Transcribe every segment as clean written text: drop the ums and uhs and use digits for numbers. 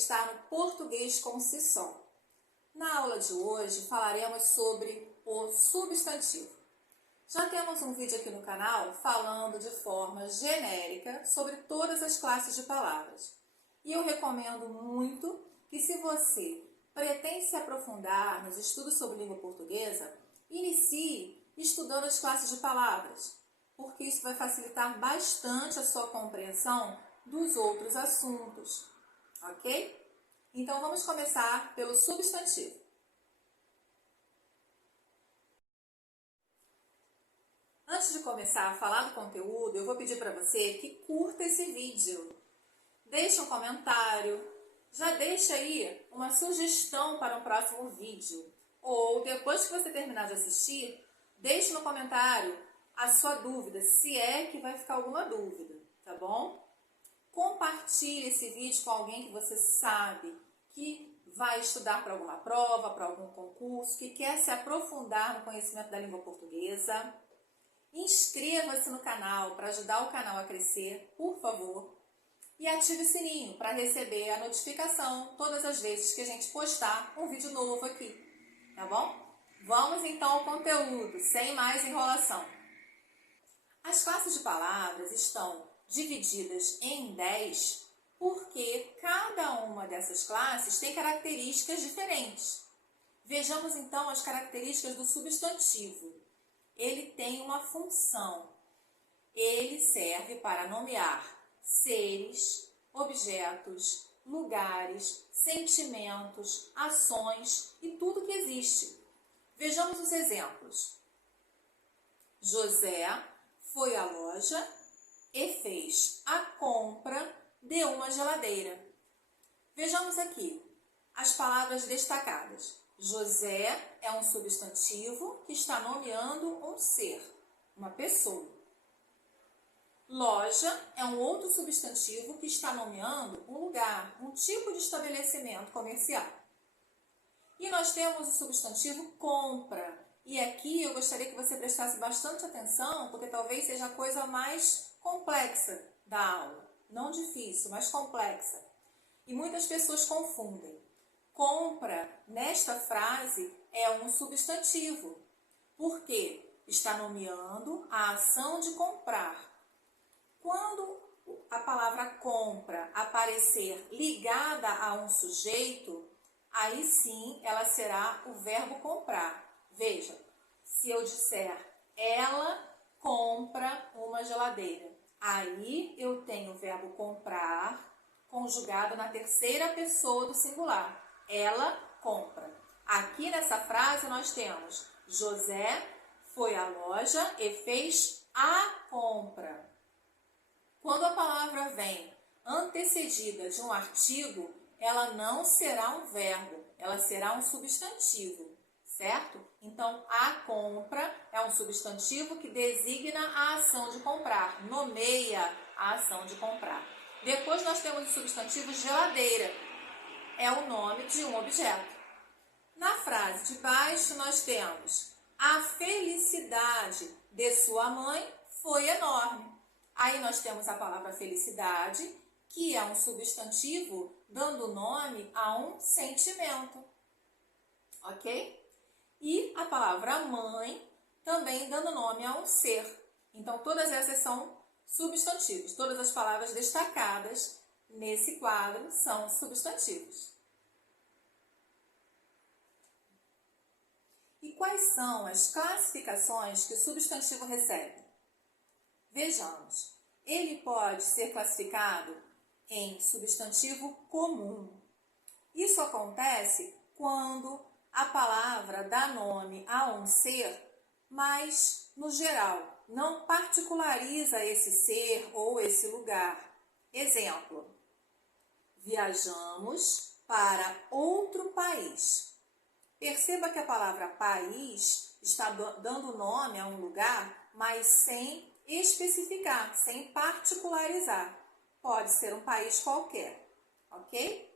está no Português com Si Só. Na aula de hoje falaremos sobre o substantivo. Já temos um vídeo aqui no canal falando de forma genérica sobre todas as classes de palavras. E eu recomendo muito que, se você pretende se aprofundar nos estudos sobre língua portuguesa, inicie estudando as classes de palavras, porque isso vai facilitar bastante a sua compreensão dos outros assuntos, ok? Então vamos começar pelo substantivo. Antes de começar a falar do conteúdo, eu vou pedir para você que curta esse vídeo. Deixe um comentário, já deixa aí uma sugestão para um próximo vídeo. Ou depois que você terminar de assistir, deixe no comentário a sua dúvida, se é que vai ficar alguma dúvida, tá bom? Compartilhe esse vídeo com alguém que você sabe que vai estudar para alguma prova, para algum concurso, que quer se aprofundar no conhecimento da língua portuguesa. Inscreva-se no canal para ajudar o canal a crescer, por favor. E ative o sininho para receber a notificação todas as vezes que a gente postar um vídeo novo aqui, tá bom? Vamos então ao conteúdo, sem mais enrolação. As classes de palavras estão divididas em 10 porque cada uma dessas classes tem características diferentes. Vejamos então as características do substantivo. Ele tem uma função. Ele serve para nomear seres, objetos, lugares, sentimentos, ações e tudo que existe. Vejamos os exemplos. José foi à loja e fez a compra de uma geladeira. Vejamos aqui as palavras destacadas. José é um substantivo que está nomeando um ser, uma pessoa. Loja é um outro substantivo que está nomeando um lugar, um tipo de estabelecimento comercial. E nós temos o substantivo compra. E aqui eu gostaria que você prestasse bastante atenção, porque talvez seja a coisa mais complexa da aula. Não difícil, mas complexa. E muitas pessoas confundem. Compra, nesta frase, é um substantivo, porque está nomeando a ação de comprar. Quando a palavra compra aparecer ligada a um sujeito, aí sim ela será o verbo comprar. Veja, se eu disser ela compra uma geladeira, aí eu tenho o verbo comprar conjugado na terceira pessoa do singular. Ela compra. Aqui nessa frase nós temos José foi à loja e fez a compra. Quando a palavra vem antecedida de um artigo, ela não será um verbo, ela será um substantivo, certo? Então, a compra é um substantivo que designa a ação de comprar, nomeia a ação de comprar. Depois nós temos o substantivo geladeira, é o nome de um objeto. Na frase de baixo nós temos a felicidade de sua mãe foi enorme. Aí nós temos a palavra felicidade, que é um substantivo dando nome a um sentimento, ok? E a palavra mãe também dando nome a um ser. Então todas essas são substantivos. Todas as palavras destacadas nesse quadro são substantivos. E quais são as classificações que o substantivo recebe? Vejamos. Ele pode ser classificado em substantivo comum. Isso acontece quando a palavra dá nome a um ser, mas no geral não particulariza esse ser ou esse lugar. Exemplo: viajamos para outro país. Perceba que a palavra país está dando nome a um lugar, mas sem especificar, sem particularizar. Pode ser um país qualquer, ok?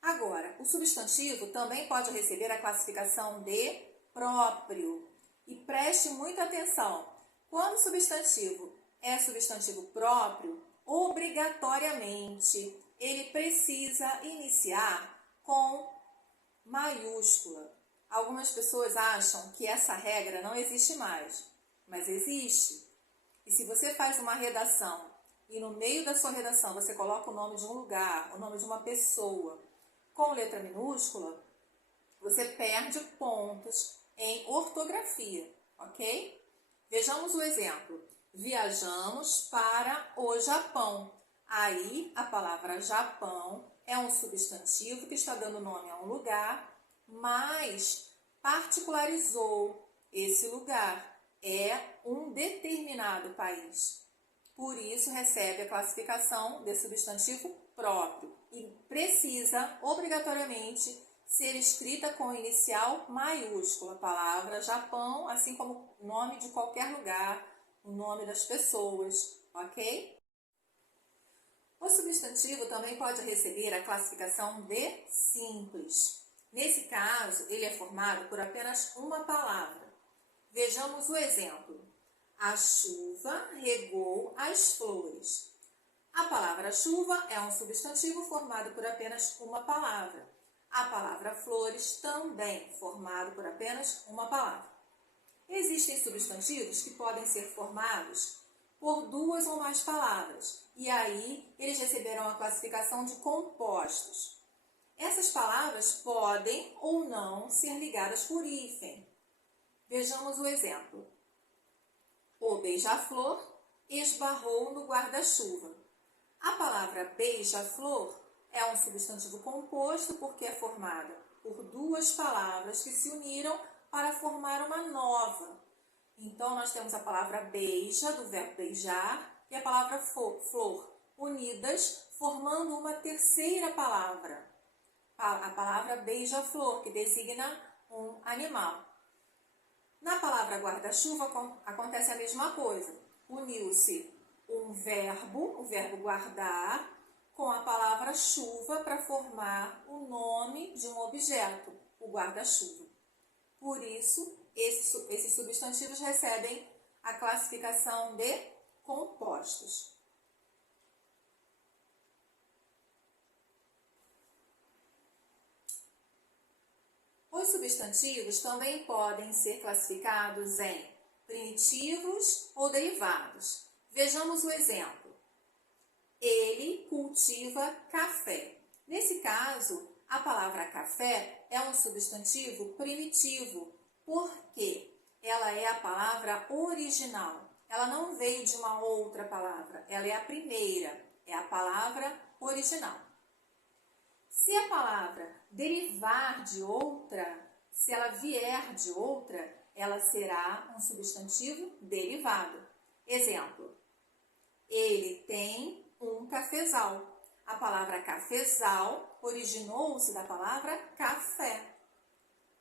Agora, o substantivo também pode receber a classificação de próprio. E preste muita atenção. Quando o substantivo é substantivo próprio, obrigatoriamente ele precisa iniciar com maiúscula. Algumas pessoas acham que essa regra não existe mais, mas existe. E se você faz uma redação e no meio da sua redação você coloca o nome de um lugar, o nome de uma pessoa com letra minúscula, você perde pontos em ortografia, ok? Vejamos o exemplo. Viajamos para o Japão. Aí, a palavra Japão é um substantivo que está dando nome a um lugar, mas particularizou esse lugar. É um determinado país. Por isso, recebe a classificação de substantivo próprio e precisa, obrigatoriamente, ser escrita com inicial maiúscula. A palavra Japão, assim como o nome de qualquer lugar, o nome das pessoas, ok? O substantivo também pode receber a classificação de simples. Nesse caso, ele é formado por apenas uma palavra. Vejamos o exemplo. A chuva regou as flores. A palavra chuva é um substantivo formado por apenas uma palavra. A palavra flores também, formado por apenas uma palavra. Existem substantivos que podem ser formados por duas ou mais palavras, e aí eles receberão a classificação de compostos. Essas palavras podem ou não ser ligadas por hífen. Vejamos o exemplo. O beija-flor esbarrou no guarda-chuva. A palavra beija-flor é um substantivo composto porque é formada por duas palavras que se uniram para formar uma nova. Então, nós temos a palavra beija, do verbo beijar, e a palavra flor, unidas, formando uma terceira palavra. A palavra beija-flor, que designa um animal. Na palavra guarda-chuva acontece a mesma coisa. Uniu-se um verbo, o verbo guardar, com a palavra chuva para formar o nome de um objeto, o guarda-chuva. Por isso, esses substantivos recebem a classificação de compostos. Os substantivos também podem ser classificados em primitivos ou derivados. Vejamos o exemplo. Ele cultiva café. Nesse caso, a palavra café é um substantivo primitivo, porque ela é a palavra original. Ela não veio de uma outra palavra, ela é a primeira, é a palavra original. Se a palavra derivar de outra, se ela vier de outra, ela será um substantivo derivado. Exemplo, ele tem um cafezal. A palavra cafezal originou-se da palavra café,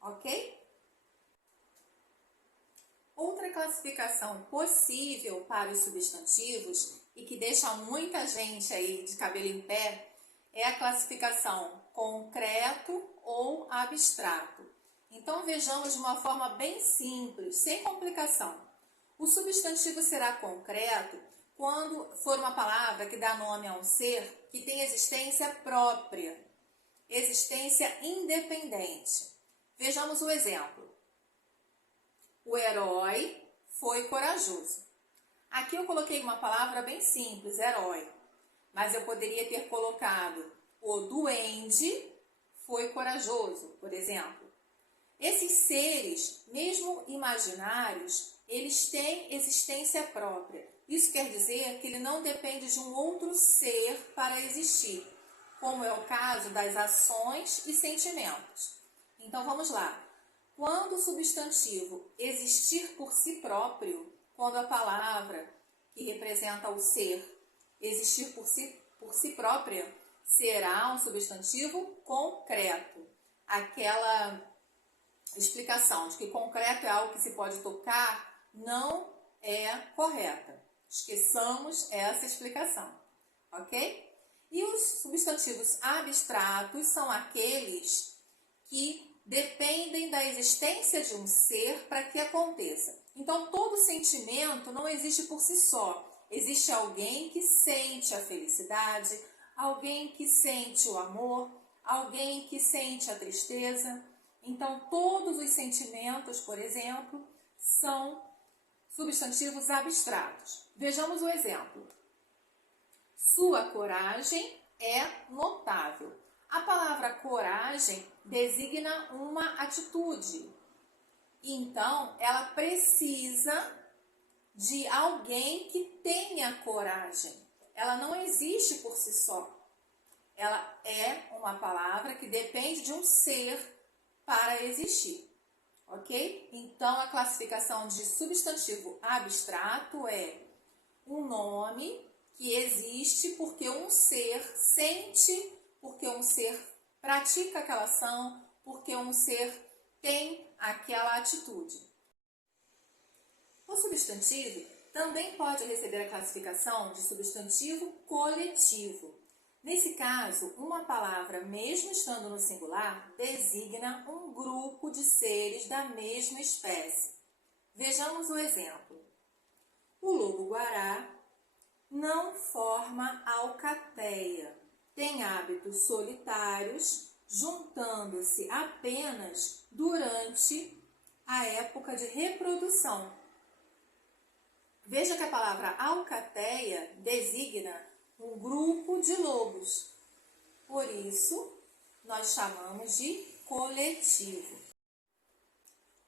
ok? Outra classificação possível para os substantivos e que deixa muita gente aí de cabelo em pé é a classificação concreto ou abstrato. Então, vejamos de uma forma bem simples, sem complicação. O substantivo será concreto quando for uma palavra que dá nome a um ser que tem existência própria, existência independente. Vejamos o exemplo. O herói foi corajoso. Aqui eu coloquei uma palavra bem simples, herói. Mas eu poderia ter colocado o duende foi corajoso, por exemplo. Esses seres, mesmo imaginários, eles têm existência própria. Isso quer dizer que ele não depende de um outro ser para existir, como é o caso das ações e sentimentos. Então vamos lá. Quando o substantivo existir por si próprio, quando a palavra que representa o ser existir por si própria, será um substantivo concreto. Aquela explicação de que concreto é algo que se pode tocar não é correta. Esqueçamos essa explicação, ok? E os substantivos abstratos são aqueles que dependem da existência de um ser para que aconteça. Então, todo sentimento não existe por si só. Existe alguém que sente a felicidade, alguém que sente o amor, alguém que sente a tristeza. Então, todos os sentimentos, por exemplo, são substantivos abstratos. Vejamos o exemplo. Sua coragem é notável. A palavra coragem designa uma atitude. Então, ela precisa de alguém que tenha coragem. Ela não existe por si só. Ela é uma palavra que depende de um ser para existir. Ok? Então, a classificação de substantivo abstrato é um nome que existe porque um ser sente, porque um ser pratica aquela ação, porque um ser tem aquela atitude. O substantivo também pode receber a classificação de substantivo coletivo. Nesse caso, uma palavra, mesmo estando no singular, designa um grupo de seres da mesma espécie. Vejamos o exemplo. O lobo-guará não forma alcateia, tem hábitos solitários, juntando-se apenas durante a época de reprodução. Veja que a palavra alcateia designa um grupo de lobos. Por isso, nós chamamos de coletivo.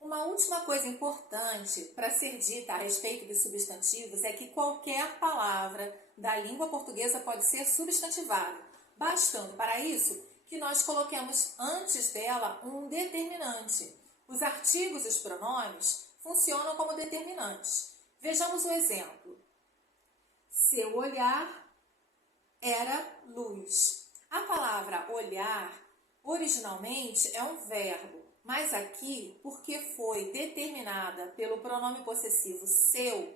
Uma última coisa importante para ser dita a respeito dos substantivos é que qualquer palavra da língua portuguesa pode ser substantivada, bastando para isso que nós coloquemos antes dela um determinante. Os artigos e os pronomes funcionam como determinantes. Vejamos o exemplo. Seu olhar era luz. A palavra olhar originalmente é um verbo, mas aqui, porque foi determinada pelo pronome possessivo seu,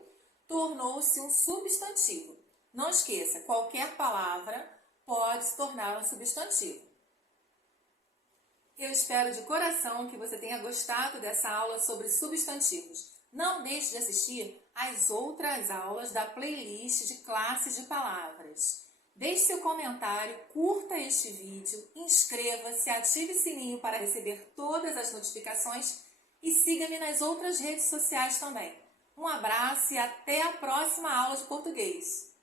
tornou-se um substantivo. Não esqueça, qualquer palavra pode se tornar um substantivo. Eu espero de coração que você tenha gostado dessa aula sobre substantivos. Não deixe de assistir às outras aulas da playlist de classes de palavras. Deixe seu comentário, curta este vídeo, inscreva-se, ative o sininho para receber todas as notificações e siga-me nas outras redes sociais também. Um abraço e até a próxima aula de português!